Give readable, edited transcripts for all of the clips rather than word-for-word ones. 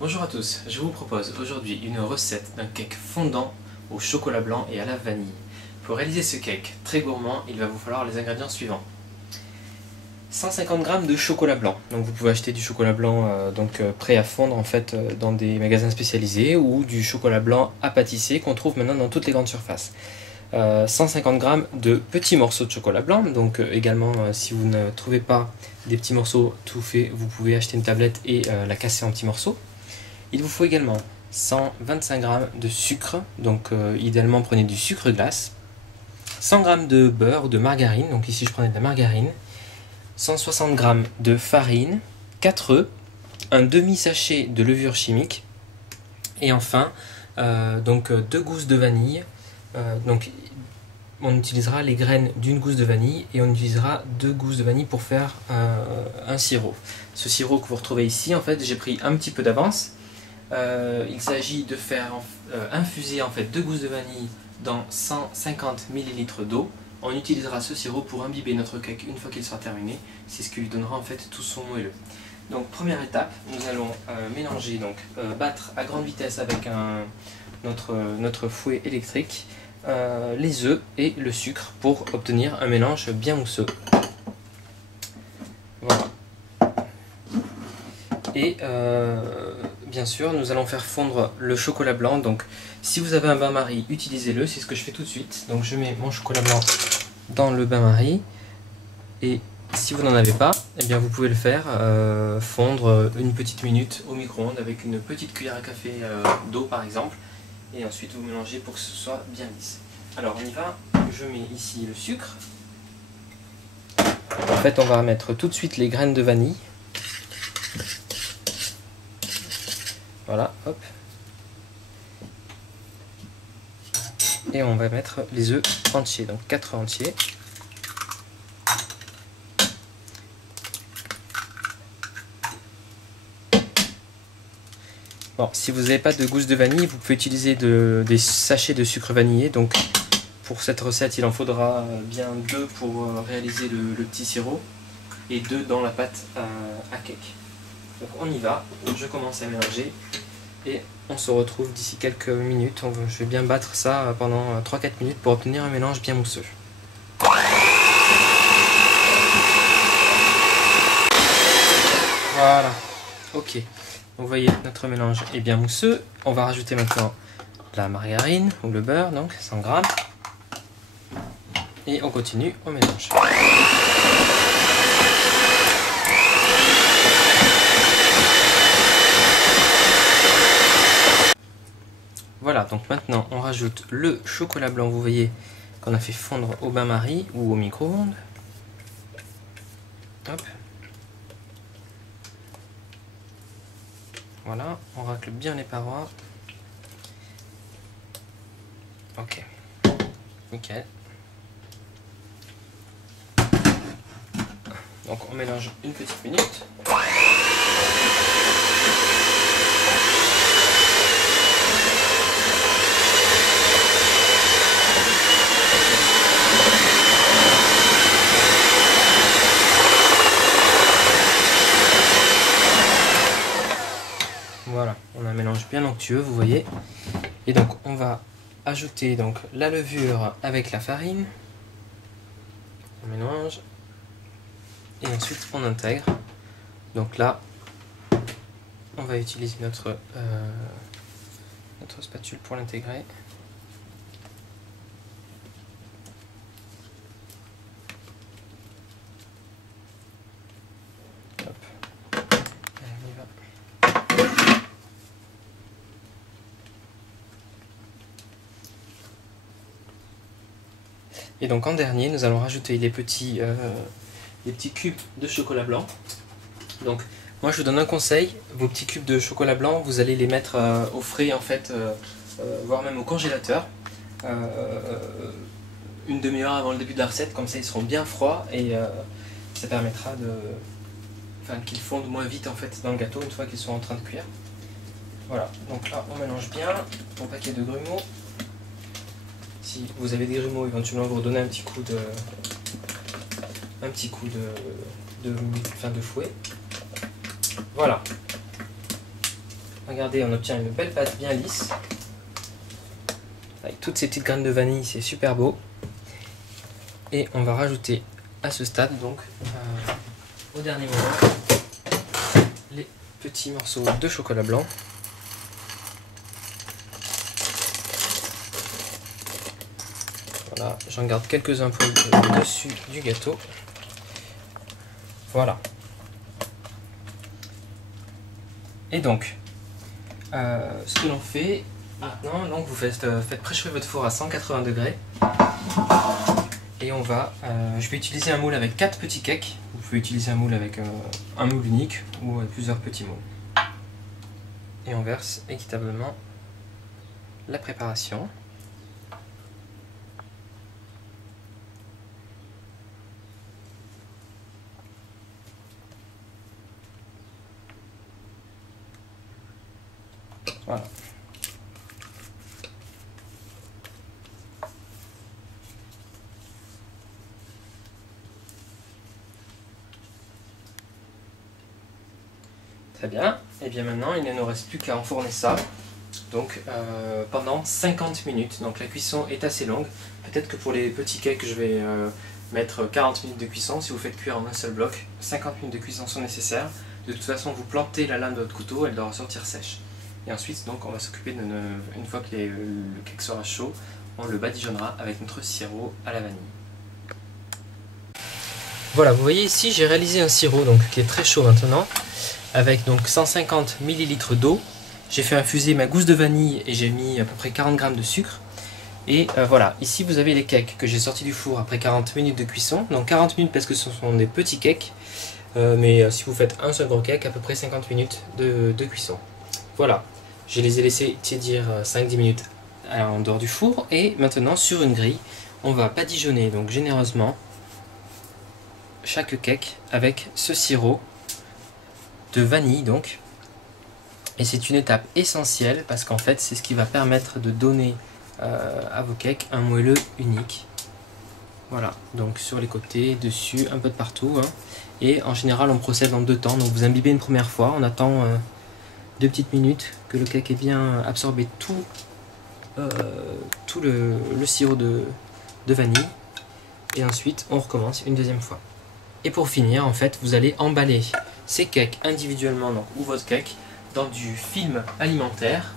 Bonjour à tous, je vous propose aujourd'hui une recette d'un cake fondant au chocolat blanc et à la vanille. Pour réaliser ce cake très gourmand, il va vous falloir les ingrédients suivants. 150 g de chocolat blanc, donc vous pouvez acheter du chocolat blanc prêt à fondre en fait dans des magasins spécialisés ou du chocolat blanc à pâtisser qu'on trouve maintenant dans toutes les grandes surfaces. 150 g de petits morceaux de chocolat blanc, donc également si vous ne trouvez pas des petits morceaux tout faits, vous pouvez acheter une tablette et la casser en petits morceaux. Il vous faut également 125 g de sucre, donc idéalement prenez du sucre glace, 100 g de beurre ou de margarine, donc ici je prenais de la margarine, 160 g de farine, 4 œufs, un demi-sachet de levure chimique, et enfin 2 gousses de vanille. Donc on utilisera les graines d'une gousse de vanille et on utilisera 2 gousses de vanille pour faire un sirop. Ce sirop que vous retrouvez ici, en fait, j'ai pris un petit peu d'avance. Il s'agit de faire infuser en fait 2 gousses de vanille dans 150 ml d'eau. On utilisera ce sirop pour imbiber notre cake une fois qu'il sera terminé. C'est ce qui lui donnera en fait tout son moelleux. Donc première étape, nous allons mélanger, battre à grande vitesse avec notre fouet électrique les œufs et le sucre pour obtenir un mélange bien mousseux. Voilà. Et bien sûr, nous allons faire fondre le chocolat blanc. Donc, si vous avez un bain-marie, utilisez-le. C'est ce que je fais tout de suite. Donc, je mets mon chocolat blanc dans le bain-marie. Et si vous n'en avez pas, eh bien, vous pouvez le faire fondre une petite minute au micro-ondes avec une petite cuillère à café d'eau, par exemple. Et ensuite, vous mélangez pour que ce soit bien lisse. Alors, on y va. Je mets ici le sucre. En fait, on va mettre tout de suite les graines de vanille. Voilà, hop. Et on va mettre les œufs entiers, donc 4 œufs entiers. Bon, si vous n'avez pas de gousse de vanille, vous pouvez utiliser des sachets de sucre vanillé. Donc pour cette recette, il en faudra bien 2 pour réaliser le petit sirop et 2 dans la pâte à cake. Donc on y va, je commence à mélanger et on se retrouve d'ici quelques minutes. Je vais bien battre ça pendant 3-4 minutes pour obtenir un mélange bien mousseux. Voilà, ok. Vous voyez, notre mélange est bien mousseux. On va rajouter maintenant la margarine ou le beurre, donc 100 g. Et on continue, on mélange. Voilà, donc maintenant on rajoute le chocolat blanc, vous voyez, qu'on a fait fondre au bain-marie ou au micro-ondes. Hop. Voilà, on racle bien les parois. Ok, nickel. Donc on mélange une petite minute. Voilà, on a un mélange bien onctueux, vous voyez. Et donc on va ajouter donc la levure avec la farine. On mélange. Et ensuite on intègre. Donc là, on va utiliser notre spatule pour l'intégrer. Et donc en dernier, nous allons rajouter les petits cubes de chocolat blanc. Donc moi je vous donne un conseil, vos petits cubes de chocolat blanc, vous allez les mettre au frais en fait, voire même au congélateur, une demi-heure avant le début de la recette, comme ça ils seront bien froids et ça permettra qu'ils fondent moins vite en fait dans le gâteau une fois qu'ils sont en train de cuire. Voilà, donc là on mélange bien mon paquet de grumeaux. Si vous avez des grumeaux, éventuellement vous redonnez un petit coup de fouet. Voilà. regardez, on obtient une belle pâte bien lisse. Avec toutes ces petites graines de vanille, c'est super beau. Et on va rajouter à ce stade, donc au dernier moment, les petits morceaux de chocolat blanc. Voilà, j'en garde quelques-uns pour le dessus du gâteau. Voilà. Et donc, ce que l'on fait maintenant, donc vous faites préchauffer votre four à 180 degrés. Et on va, je vais utiliser un moule avec 4 petits cakes. Vous pouvez utiliser un moule avec un moule unique ou plusieurs petits moules. Et on verse équitablement la préparation. Voilà. Très bien. Et bien maintenant, il ne nous reste plus qu'à enfourner ça. Donc pendant 50 minutes. Donc la cuisson est assez longue. Peut-être que pour les petits cakes, je vais mettre 40 minutes de cuisson. Si vous faites cuire en un seul bloc, 50 minutes de cuisson sont nécessaires. De toute façon, vous plantez la lame de votre couteau, elle doit ressortir sèche. Et ensuite, donc, on va s'occuper de une fois que le cake sera chaud, on le badigeonnera avec notre sirop à la vanille. Voilà, vous voyez ici, j'ai réalisé un sirop donc, qui est très chaud maintenant, avec donc 150 ml d'eau. J'ai fait infuser ma gousse de vanille et j'ai mis à peu près 40 g de sucre. Et voilà, ici vous avez les cakes que j'ai sortis du four après 40 minutes de cuisson. Donc 40 minutes parce que ce sont des petits cakes, mais si vous faites un seul gros cake, à peu près 50 minutes de cuisson. Voilà, je les ai laissés tiédir 5-10 minutes en dehors du four. Et maintenant sur une grille, on va badigeonner donc généreusement chaque cake avec ce sirop de vanille donc. Et c'est une étape essentielle parce qu'en fait c'est ce qui va permettre de donner à vos cakes un moelleux unique. Voilà, donc sur les côtés, dessus, un peu de partout. Hein. Et en général on procède en 2 temps. Donc vous imbibez une première fois, on attend 2 petites minutes que le cake ait bien absorbé tout le sirop de vanille. Et ensuite on recommence une deuxième fois. Et pour finir, en fait, vous allez emballer ces cakes individuellement, donc, ou votre cake, dans du film alimentaire,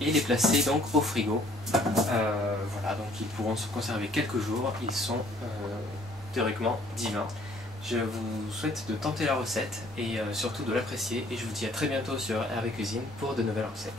et les placer donc au frigo. Voilà, donc ils pourront se conserver quelques jours. Ils sont théoriquement divins. Je vous souhaite de tenter la recette et surtout de l'apprécier. Et je vous dis à très bientôt sur Hervé Cuisine pour de nouvelles recettes.